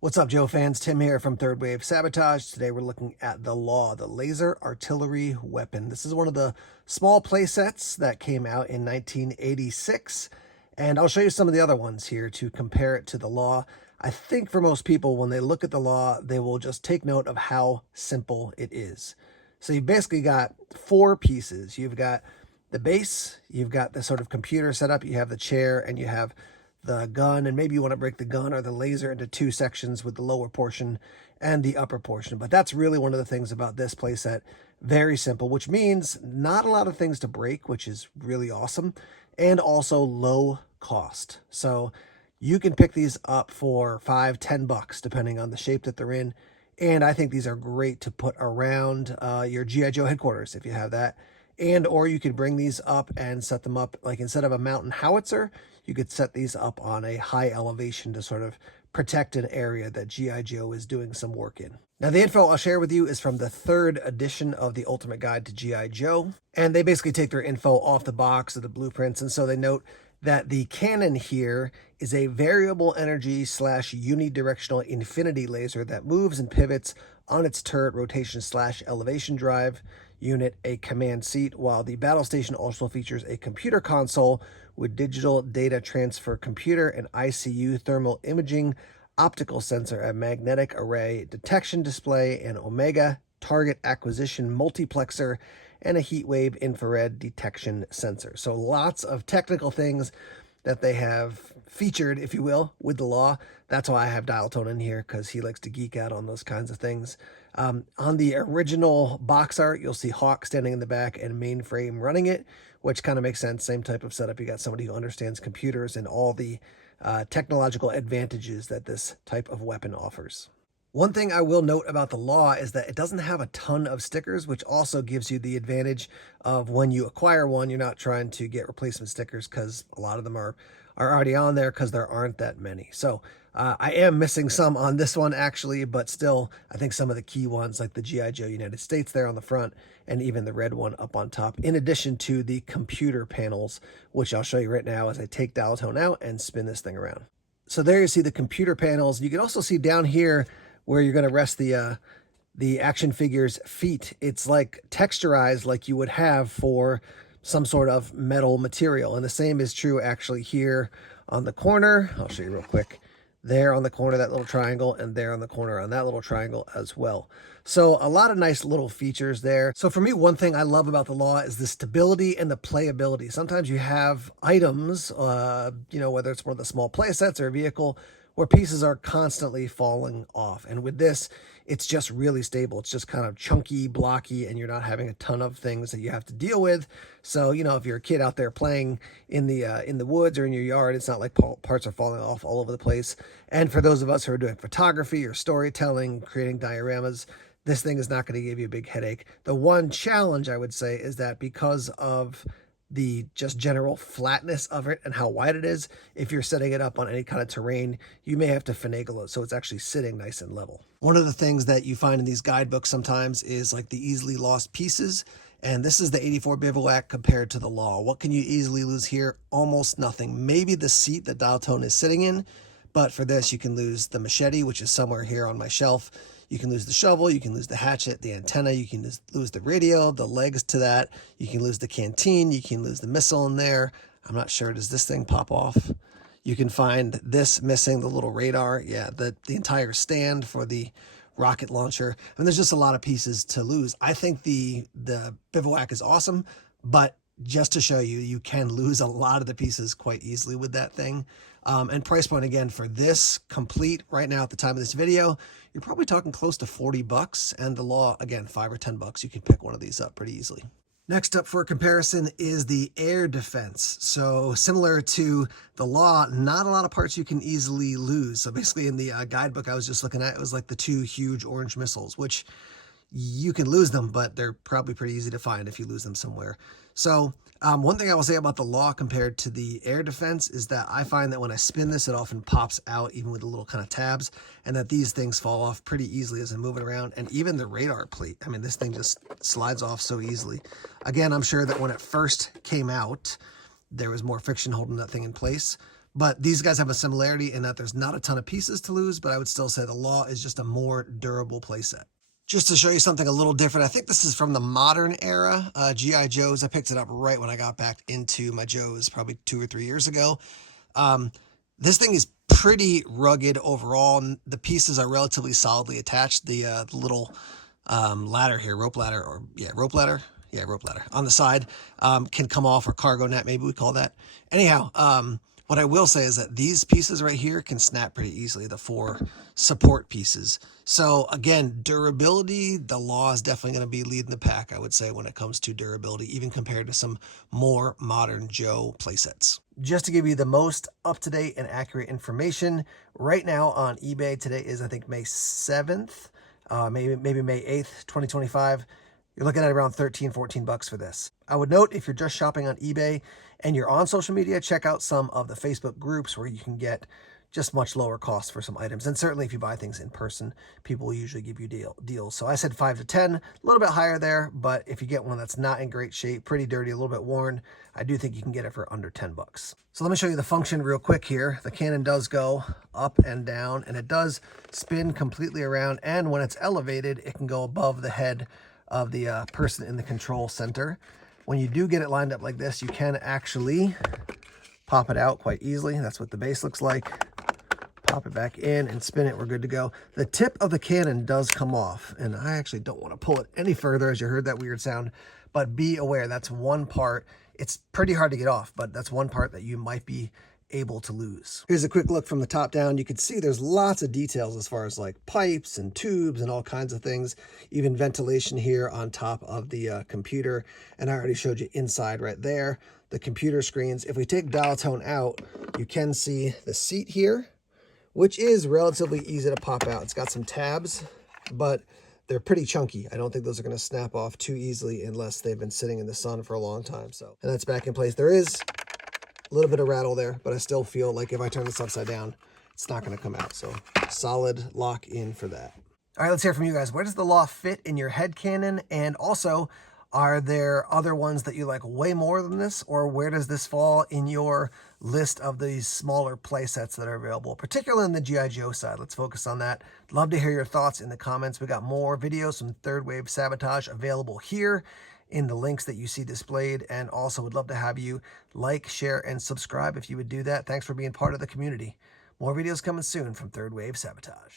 What's up, Joe fans? Tim here from Third Wave Sabotage. Today we're looking at the Law, the Laser Artillery Weapon. This is one of the small play sets that came out in 1986, and I'll show you some of the other ones here to compare it to the Law. I think for most people, when they look at the Law, they will just take note of how simple it is. So you basically got four pieces. You've got the base, you've got the sort of computer setup, you have the chair, and you have the gun, and maybe you want to break the gun or the laser into two sections with the lower portion and the upper portion. But that's really one of the things about this playset. Very simple, which means not a lot of things to break, which is really awesome, and also low cost. So you can pick these up for $5-10 depending on the shape that they're in. And I think these are great to put around your G.I. Joe headquarters if you have that. And or you could bring these up and set them up, like instead of a mountain howitzer, you could set these up on a high elevation to sort of protect an area that G.I. Joe is doing some work in. Now, the info I'll share with you is from the third edition of the Ultimate Guide to G.I. Joe. And they basically take their info off the box of the blueprints. And so they note that the cannon here is a variable energy / unidirectional infinity laser that moves and pivots on its turret rotation / elevation drive unit, a command seat, while the battle station also features a computer console with digital data transfer computer, an ICU thermal imaging optical sensor, a magnetic array detection display, an Omega target acquisition multiplexer, and a heat wave infrared detection sensor. So lots of technical things that they have featured, if you will, with the Law. That's why I have Dial-Tone in here, because he likes to geek out on those kinds of things. On the original box art, you'll see Hawk standing in the back and Mainframe running it, which kind of makes sense. Same type of setup. You got somebody who understands computers and all the technological advantages that this type of weapon offers. One thing I will note about the Law is that it doesn't have a ton of stickers, which also gives you the advantage of when you acquire one, you're not trying to get replacement stickers because a lot of them are already on there because there aren't that many. So I am missing some on this one actually, but still I think some of the key ones like the G.I. Joe United States there on the front and even the red one up on top, in addition to the computer panels, which I'll show you right now as I take Dial-Tone out and spin this thing around. So there you see the computer panels. You can also see down here where you're going to rest the action figure's feet. It's like texturized like you would have for some sort of metal material. And the same is true actually here on the corner. I'll show you real quick. There on the corner, that little triangle, and there on the corner on that little triangle as well. So a lot of nice little features there. So for me, one thing I love about the Law is the stability and the playability. Sometimes you have items, whether it's one of the small play sets or a vehicle, where pieces are constantly falling off. And with this, it's just really stable. It's just kind of chunky, blocky, and you're not having a ton of things that you have to deal with. So, if you're a kid out there playing in the woods or in your yard, it's not like parts are falling off all over the place. And for those of us who are doing photography or storytelling, creating dioramas, this thing is not going to give you a big headache. The one challenge I would say is that because of the just general flatness of it and how wide it is, if you're setting it up on any kind of terrain, you may have to finagle it so it's actually sitting nice and level. One of the things that you find in these guidebooks sometimes is like the easily lost pieces, and this is the 84 Bivouac compared to the Law. What can you easily lose here? Almost nothing. Maybe the seat that Dial-Tone is sitting in, but for this you can lose the machete, which is somewhere here on my shelf. You can lose the shovel, you can lose the hatchet, the antenna, you can lose the radio, the legs to that, you can lose the canteen, you can lose the missile in there. I'm not sure, does this thing pop off? You can find this missing, the little radar, yeah, the entire stand for the rocket launcher. I mean, there's just a lot of pieces to lose. I think the Bivouac is awesome, but just to show you, you can lose a lot of the pieces quite easily with that thing. And price point, again, for this complete right now at the time of this video, you're probably talking close to 40 bucks. And the Law, again, 5 or 10 bucks. You can pick one of these up pretty easily. Next up for comparison is the air defense. So similar to the Law, not a lot of parts you can easily lose. So basically in the guidebook I was just looking at, it was like the 2 huge orange missiles, which you can lose them, but they're probably pretty easy to find if you lose them somewhere. So one thing I will say about the Law compared to the air defense is that I find that when I spin this, it often pops out even with the little kind of tabs, and that these things fall off pretty easily as I move it around. And even the radar plate, I mean, this thing just slides off so easily. Again, I'm sure that when it first came out, there was more friction holding that thing in place. But these guys have a similarity in that there's not a ton of pieces to lose, but I would still say the Law is just a more durable playset. Just to show you something a little different, I think this is from the modern era, G.I. Joes. I picked it up right when I got back into my Joes, probably 2 or 3 years ago. This thing is pretty rugged overall. The pieces are relatively solidly attached. The little ladder here, rope ladder on the side can come off, or cargo net, maybe we call that. Anyhow, what I will say is that these pieces right here can snap pretty easily, the 4 support pieces. So again, durability, the Law is definitely going to be leading the pack, I would say, when it comes to durability, even compared to some more modern Joe playsets. Just to give you the most up-to-date and accurate information, right now on eBay, today is, I think, May 7th, maybe May 8th, 2025. You're looking at around 13, 14 bucks for this. I would note, if you're just shopping on eBay and you're on social media, check out some of the Facebook groups where you can get just much lower costs for some items. And certainly if you buy things in person, people will usually give you deals. So I said 5 to 10, a little bit higher there, but if you get one that's not in great shape, pretty dirty, a little bit worn, I do think you can get it for under 10 bucks. So let me show you the function real quick here. The cannon does go up and down, and it does spin completely around. And when it's elevated, it can go above the head of the person in the control center. When you do get it lined up like this, you can actually pop it out quite easily. That's what the base looks like. Pop it back in and spin it. We're good to go. The tip of the cannon does come off, and I actually don't want to pull it any further, as you heard that weird sound, but be aware that's one part. It's pretty hard to get off, but that's one part that you might be able to lose. Here's a quick look from the top down. You can see there's lots of details as far as like pipes and tubes and all kinds of things, even ventilation here on top of the computer. And I already showed you inside right there, the computer screens. If we take dial tone out, you can see the seat here, which is relatively easy to pop out. It's got some tabs, but they're pretty chunky. I don't think those are going to snap off too easily unless they've been sitting in the sun for a long time. So, and that's back in place. There is a little bit of rattle there, but I still feel like if I turn this upside down, it's not going to come out. So solid lock in for that. All right, let's hear from you guys. Where does the Law fit in your head cannon? And also, are there other ones that you like way more than this? Or where does this fall in your list of these smaller play sets that are available, particularly in the G.I. Joe side? Let's focus on that. Love to hear your thoughts in the comments. We got more videos from Third Wave Sabotage available here in the links that you see displayed, and also would love to have you like, share, and subscribe if you would do that. Thanks for being part of the community. More videos coming soon from Third Wave Sabotage.